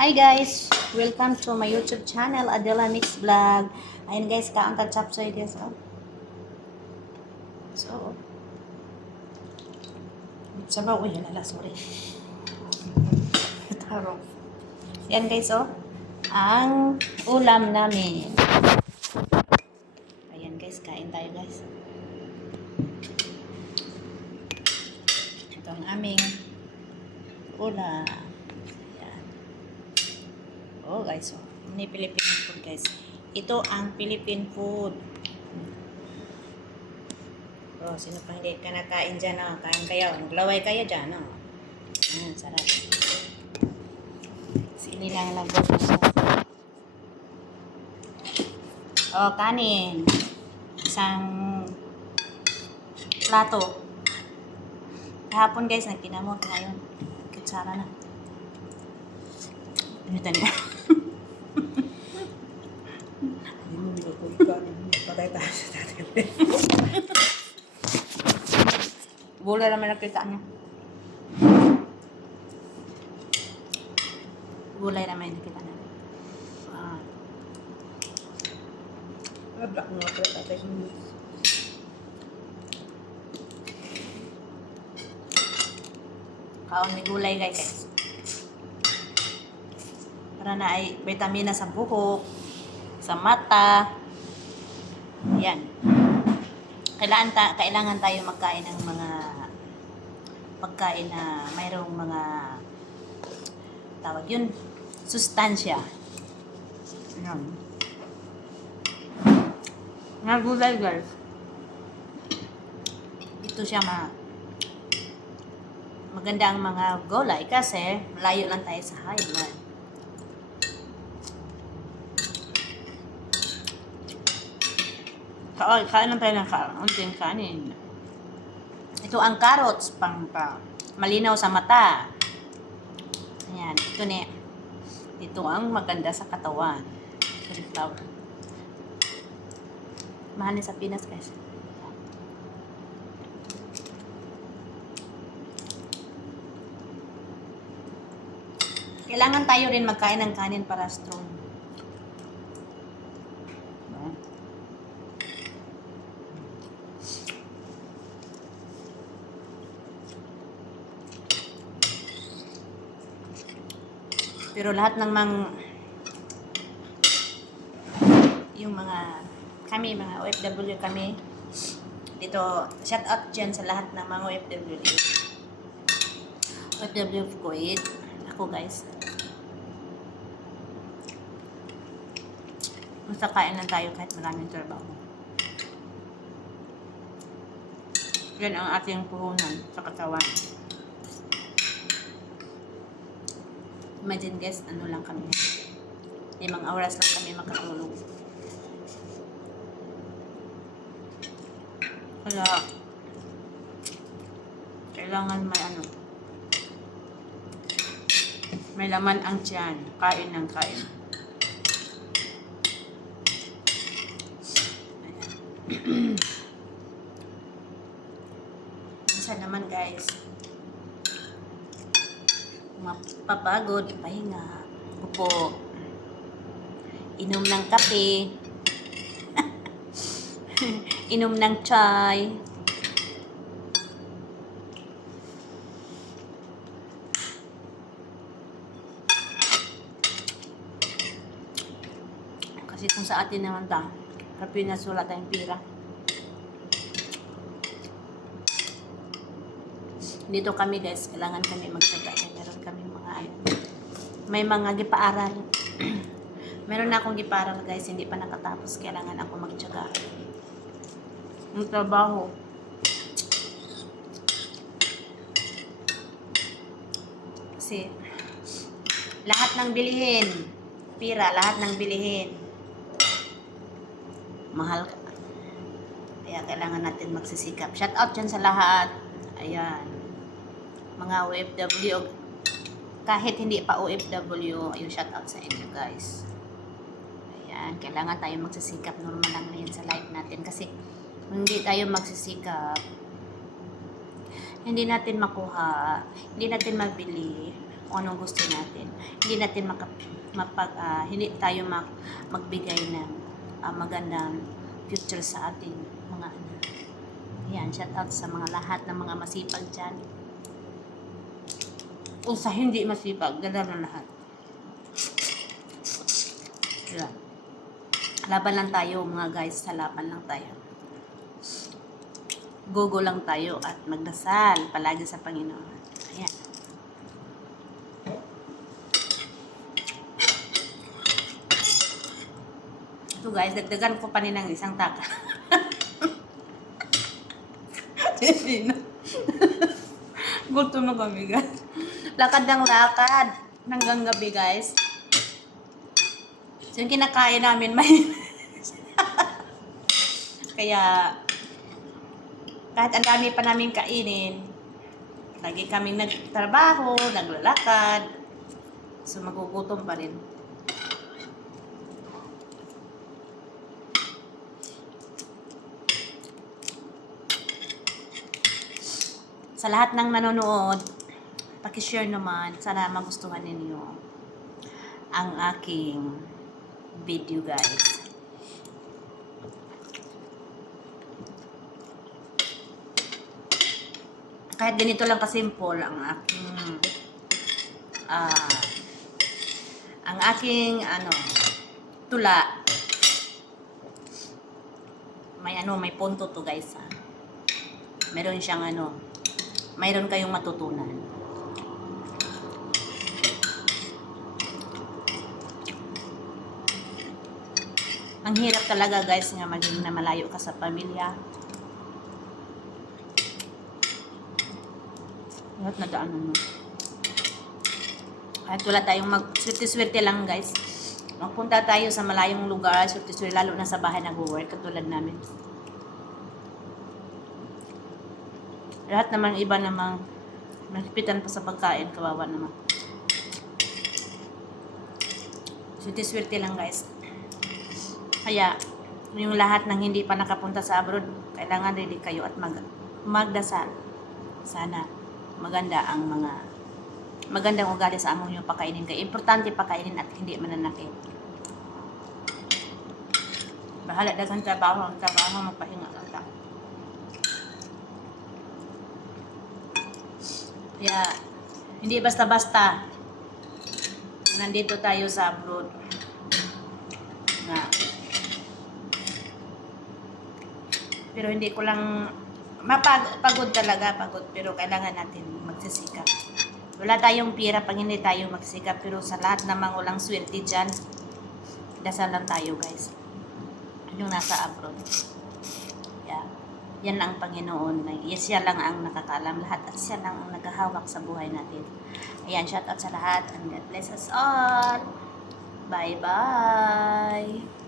Hi guys! Welcome to my YouTube channel, Adela Mix Vlog. Ayun guys, kaang ka-chapsoy guys. Oh. So, sabaw. Uy, halala, sorry. Tarong. Yan guys, oh. Ang ulam namin. Ayan guys, kain tayo guys. Ito ang aming ulam. Ayan. Oh guys, oh. Ini Philippine food guys. Ito ang Philippine food. Oh, sino pa hindi ka nakain dyan, oh. Kain kayo. Maglaway kayo dyan, oh. Sarap. Sili lang lang. Oh, kanin. Isang plato. Kahapon guys, nagtinamot. Ngayon, kutsara na. Pinitan niya. Hindi mo binukog ka. Patay tayo sa tatay. Gulay naman nakita niya. Gulay naman nakita niya. Black nga pala tatay ko. Kaon may gulay guys. Para na ay vitamina sa buhok, sa mata. Yan. Kailangan tayo magkain ng mga pagkain na mayroong mga tawag yun, sustansya. Yan. Nga gulay guys. Ito siya maganda ang mga gulay kasi malayo lang tayo sa high blood. Kain lang tayo ng unting kanin. Ito ang carrots pang malinaw sa mata. Ayan, ito ang maganda sa katawan. Cauliflower. Mahal sa Pinas guys. Kailangan tayo rin magkain ng kanin para strong. Pero lahat ng yung mga OFW kami dito, shout out dyan sa lahat ng mga OFW of Kuwait. Ako guys, basta kain lang tayo kahit maraming trabaho. Yan ang ating puhunan sa katawan. Imagine guys, ano lang kami, 5 oras lang kami makatulog. Kaya kailangan may laman ang tiyan, kain ng kain. Isa naman guys, mapapagod, pahinga, upo, inom ng kape, inom ng chai. Kasi kung sa atin naman sa Pinas wala tayong pira. Dito kami guys, kailangan kami magtyaga. Meron kami may mga gipaaral. Meron na akong gipaaral guys, hindi pa nakatapos. Kailangan ako magtyaga. Ang trabaho. Kasi lahat ng bilihin, lahat ng bilihin mahal. Kaya kailangan natin magsisikap. Shout out dyan sa lahat. Ayan. Mga OFW, kahit hindi pa OFW, yung shout out sa inyo guys. Ayan, kailangan tayo magsisikap. Normal lang na yun sa life natin. Kasi kung hindi tayo magsisikap, hindi natin makuha, hindi natin mabili. kung anong gusto natin. Hindi natin hindi tayo magbigay ng magandang future sa ating mga anak. Ayan, shout out sa mga lahat ng mga masipag dyan. O sa hindi masipag, ganda na lahat. Ayan. Laban lang tayo mga guys, sa laban lang tayo. Gogo lang tayo at magdasal palagi sa Panginoon. Ayan. Ito guys, dagdagan ko pa ng isang taka. Hindi na. Gutom na kami guys. Lakad ng lakad hanggang gabi guys. So yung kinakain namin may kaya kahit ang dami pa namin kainin, lagi kaming nagtrabaho, naglalakad, so magugutom pa rin. Sa lahat ng nanonood, pakishare naman, sana magustuhan ninyo ang aking video guys. Kahit ganito lang kasimple ang aking tula. May punto to guys ha. Meron siyang mayroon kayong matutunan. Ang hirap talaga guys nga maging na malayo ka sa pamilya. Lahat na daanan mo. Kahit wala tayong swerte-swerte lang guys. Magpunta tayo sa malayong lugar, swerte-swerte, lalo na sa bahay nag-work, katulad namin. Lahat naman iba namang nakipitan pa sa pagkain, kawawa naman. Swerte-swerte lang guys. Kaya, yung lahat ng hindi pa nakapunta sa abroad, kailangan ready kayo at magdasal. Sana maganda ang magandang ugali sa among yung pakainin kayo. Importante pakainin at hindi mananakit. Bahala dagang trabaho, magpahinga lang ta. Kaya, hindi basta-basta nandito tayo sa abroad na pero hindi ko lang pagod talaga, pero kailangan natin magsisikap. Wala tayong pira pag hindi tayo magsikap, pero sa lahat namang walang swerte dyan, dasal lang tayo guys. Yung nasa abroad. Yeah. Yan ang Panginoon. Siya lang ang nakakaalam lahat at siya lang ang naghahawak sa buhay natin. Ayan, shout out sa lahat and God bless us all. Bye-bye.